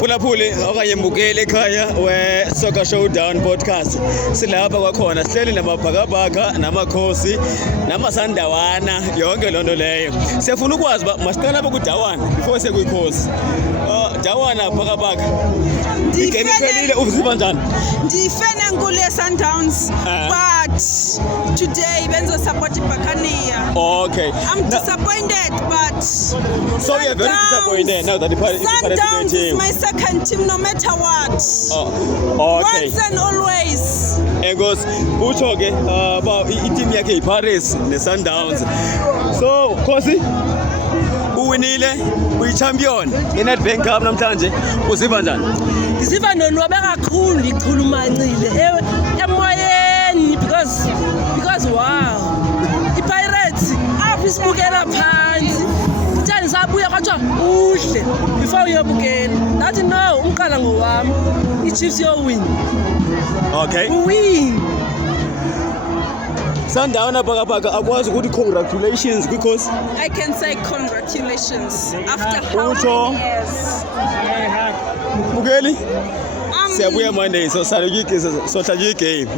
Phulaphuli okanye mbukeli ekhaya we-Soccer Showdown podcast. Silapha kwakhona sihleli namabhakabhaka namakhosi namasandawana yonke lonto leyo. Siyafuna ukwazi uba masiqala apha kuDawana before sekuyikhosi. Dawana bhakabhaka. Igame iphelile uziva njani? Ndifene nkule Sundowns but today benzo support Buccaneer. Okay. I'm disappointed but so you're very disappointed now that the party Sundowns is my second team no matter what. Okay. Once and always. Because utsho ke i-team yakhe yiParis neSundowns. So Khosi uwinile uyi-champion ye-Nedbank Cup namhlanje uziva njani? Ngiziva ndonwabe kakhulu ngichulumancile emoyeni because wow iPirates apha isibukela phansi njani sabuya kwathiwa uhle before uyobukela ndathi no umqala ngowami iChiefs yowin. Okay. Win. Sundowns bhakabhaka akwazi ukuthi congratulations because I can say congratulations after how Utsho. many years. bukeli siyabuya Monday so sale sohlala igame.